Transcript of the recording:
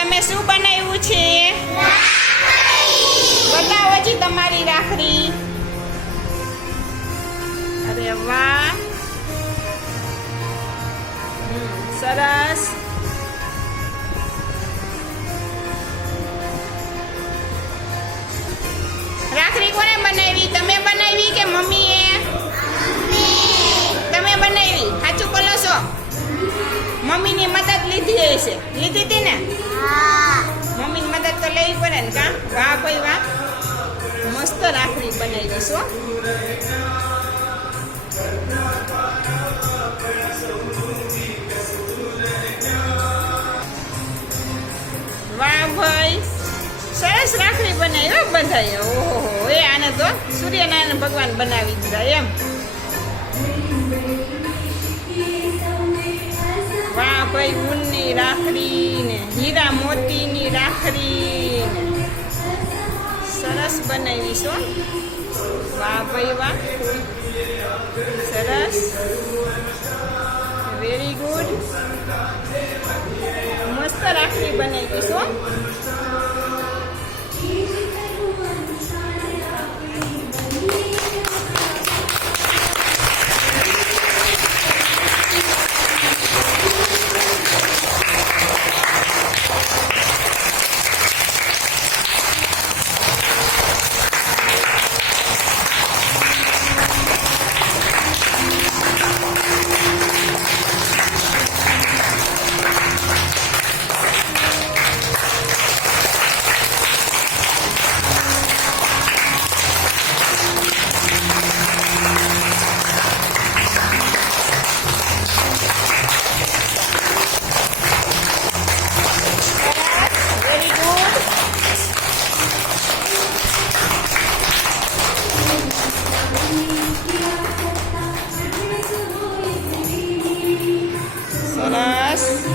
તમે શું લીધી હશે લીધી હતી ને? મમ્મીની મદદ તો લેવી પડે ને કા? વાહ ભાઈ વાહ મસ્ત રાખડી બનાવી છો વાહ ભાઈ. સરસ રાખડી બનાવી હો બધાએ. ઓહો એ આને તો સૂર્યનારાયણ ભગવાન બનાવી દીધા એમ. વાહ ભાઈ ઊનની રાખડી ને હીરા મોતીની રાખડી ને સરસ બનાવી છો વાહ ભાઈ વાહ. સરસ. વેરી ગુડ મસ્ત રાખડી બનાવી છો guys.